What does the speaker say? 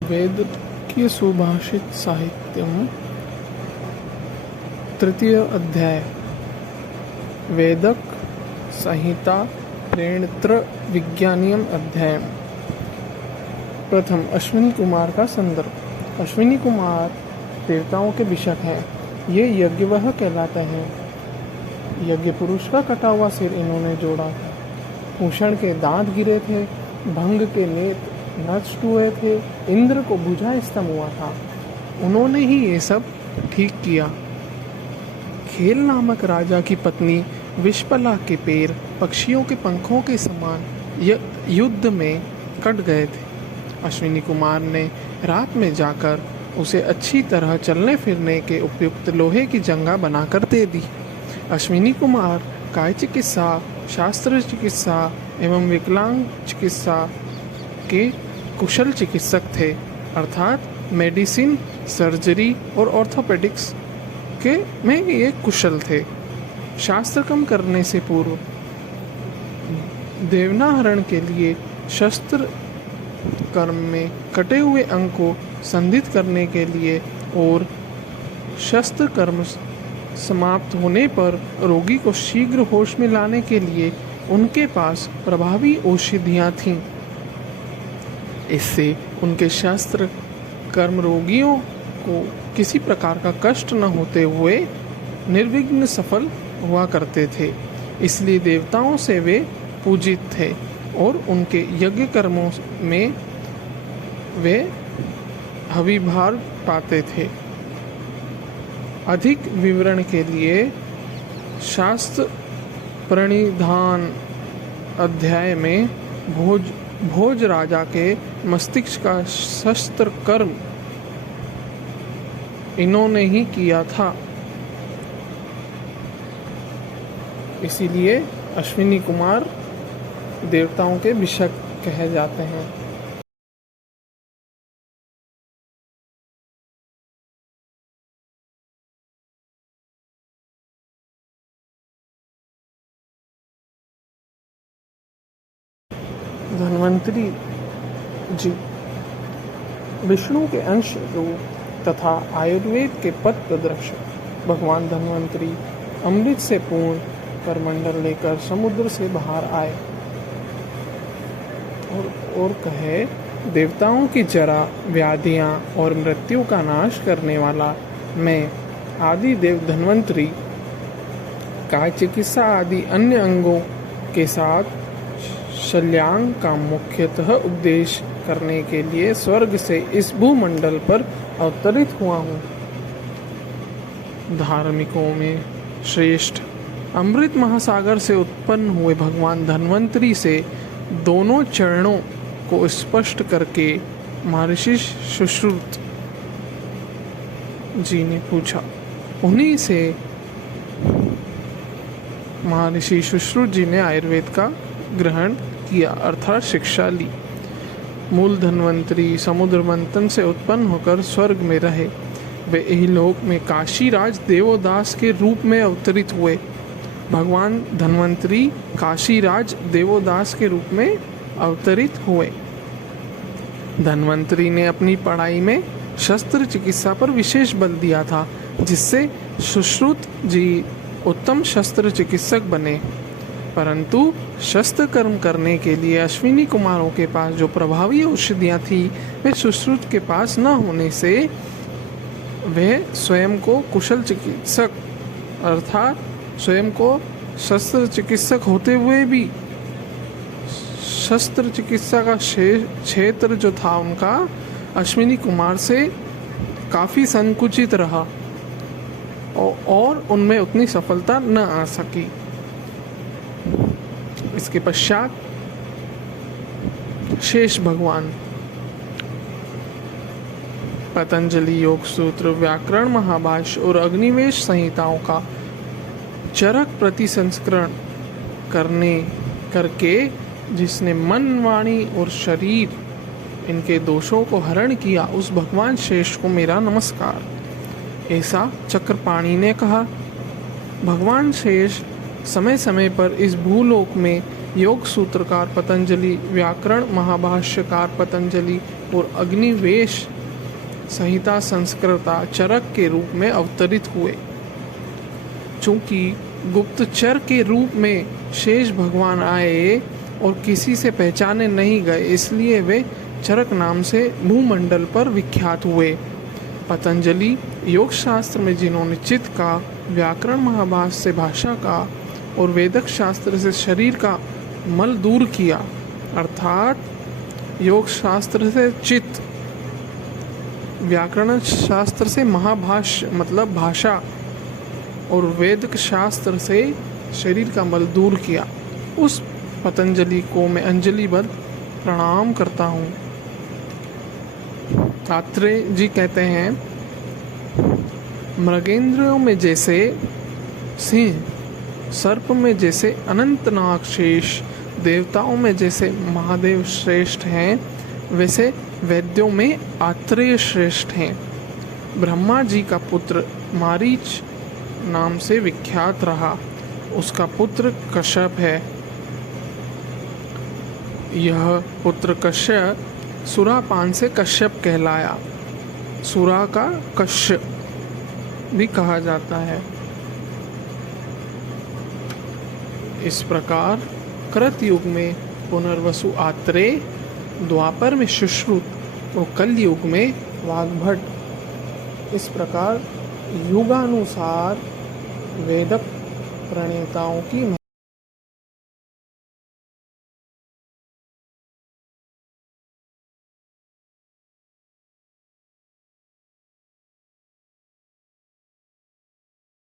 वेद की सुभाषित साहित्यम तृतीय अध्याय वेदक संहिता प्रेणत्र विज्ञानियम अध्याय। प्रथम अश्विनी कुमार का संदर्भ। अश्विनी कुमार देवताओं के भिषक हैं। ये यज्ञवह कहलाते हैं। यज्ञ पुरुष का कटा हुआ सिर इन्होंने जोड़ा था। भूषण के दांत गिरे थे, भंग के नेत्र नष्ट हुए थे, इंद्र को बुझा स्तंभ हुआ था। उन्होंने ही ये सब ठीक किया। खेल नामक राजा की पत्नी विश्पला के पैर पक्षियों के पंखों के समान युद्ध में कट गए थे। अश्विनी कुमार ने रात में जाकर उसे अच्छी तरह चलने फिरने के उपयुक्त लोहे की जंगा बनाकर दे दी। अश्विनी कुमार काय चिकित्सा, शास्त्र चिकित्सा एवं विकलांग चिकित्सा के कुशल चिकित्सक थे, अर्थात मेडिसिन, सर्जरी और ऑर्थोपेडिक्स के में ये कुशल थे। शास्त्र कर्म करने से पूर्व देवनाहरण के लिए शस्त्र कर्म में कटे हुए अंग को संधित करने के लिए और शस्त्र कर्म समाप्त होने पर रोगी को शीघ्र होश में लाने के लिए उनके पास प्रभावी औषधियाँ थीं। इससे उनके शास्त्र कर्म रोगियों को किसी प्रकार का कष्ट न होते हुए निर्विघ्न सफल हुआ करते थे। इसलिए देवताओं से वे पूजित थे और उनके यज्ञ कर्मों में वे हविभार पाते थे। अधिक विवरण के लिए शास्त्र प्रणिधान अध्याय में भोज राजा के मस्तिष्क का शस्त्र कर्म इन्होंने ही किया था। इसीलिए अश्विनी कुमार देवताओं के भिषक कहे जाते हैं। धन्वंतरी जी विष्णु के अंश रूप तथा आयुर्वेद के पथ प्रदर्शक भगवान धन्वंतरी अमृत से पूर्ण करमंडल लेकर समुद्र से बाहर आए और कहे, देवताओं की जरा, व्याधियां और मृत्यु का नाश करने वाला मैं आदि देव धन्वंतरी काय चिकित्सा आदि अन्य अंगों के साथ शल्यांग का मुख्यतः उपदेश करने के लिए स्वर्ग से इस भूमंडल पर अवतरित हुआ हूँ। धार्मिकों में श्रेष्ठ अमृत महासागर से उत्पन्न हुए भगवान धन्वंतरी से दोनों चरणों को स्पष्ट करके महर्षि सुश्रुत जी ने पूछा। उन्हीं से महर्षि सुश्रुत जी ने आयुर्वेद का ग्रहण किया, अर्थात शिक्षा ली। मूल धन्वंतरी समुद्र मंथन से उत्पन्न होकर स्वर्ग में रहे। वे यही लोक में काशीराज देवोदास के रूप में अवतरित हुए। भगवान धन्वंतरी काशीराज देवोदास के रूप में अवतरित हुए। धन्वंतरी ने अपनी पढ़ाई में शस्त्र चिकित्सा पर विशेष बल दिया था, जिससे सुश्रुत जी उत्तम शस्त्र चिकित्सक बने। परंतु शस्त्र कर्म करने के लिए अश्विनी कुमारों के पास जो प्रभावी औषधियाँ थी, वे सुश्रुत के पास न होने से वह स्वयं को कुशल चिकित्सक अर्थात स्वयं को शस्त्र चिकित्सक होते हुए भी शस्त्र चिकित्सा का क्षेत्र जो था उनका अश्विनी कुमार से काफ़ी संकुचित रहा और उनमें उतनी सफलता न आ सकी। इसके पश्चात शेष भगवान पतंजलि योग सूत्र, व्याकरण महाभाष्य और अग्निवेश संहिताओं का चरक प्रतिसंस्करण करके जिसने मन, वाणी और शरीर इनके दोषों को हरण किया, उस भगवान श्रेष्ठ को मेरा नमस्कार। ऐसा चक्रपाणि ने कहा। भगवान शेष समय समय पर इस भूलोक में योग सूत्रकार पतंजलि, व्याकरण महाभाष्यकार पतंजलि, और अग्निवेश संहिता संस्कृता चरक के रूप में अवतरित हुए। चूंकि गुप्तचर के रूप में शेष भगवान आए और किसी से पहचाने नहीं गए, इसलिए वे चरक नाम से भूमंडल पर विख्यात हुए। पतंजलि योग शास्त्र में जिन्होंने चित्त का, व्याकरण महाभाष्य से भाषा का और वेदक शास्त्र से शरीर का मल दूर किया, अर्थात योग शास्त्र से चित्त, व्याकरण शास्त्र से महाभाष्य मतलब भाषा और वेदक शास्त्र से शरीर का मल दूर किया, उस पतंजलि को मैं अंजलिबद्ध प्रणाम करता हूँ। आत्रेय जी कहते हैं, मृगेंद्रियों में जैसे सिंह, सर्प में जैसे अनंतनाग शेष, देवताओं में जैसे महादेव श्रेष्ठ हैं, वैसे वैद्यों में आत्रेय श्रेष्ठ हैं। ब्रह्मा जी का पुत्र मारीच नाम से विख्यात रहा, उसका पुत्र कश्यप है। यह पुत्र कश्यप सुरापान से कश्यप कहलाया। सुरा का कश्यप भी कहा जाता है। इस प्रकार कृत युग में पुनर्वसु आत्रेय, द्वापर में सुश्रुत और कल युग में वाग्भट। इस प्रकार युगानुसार वेदक प्रणेताओं की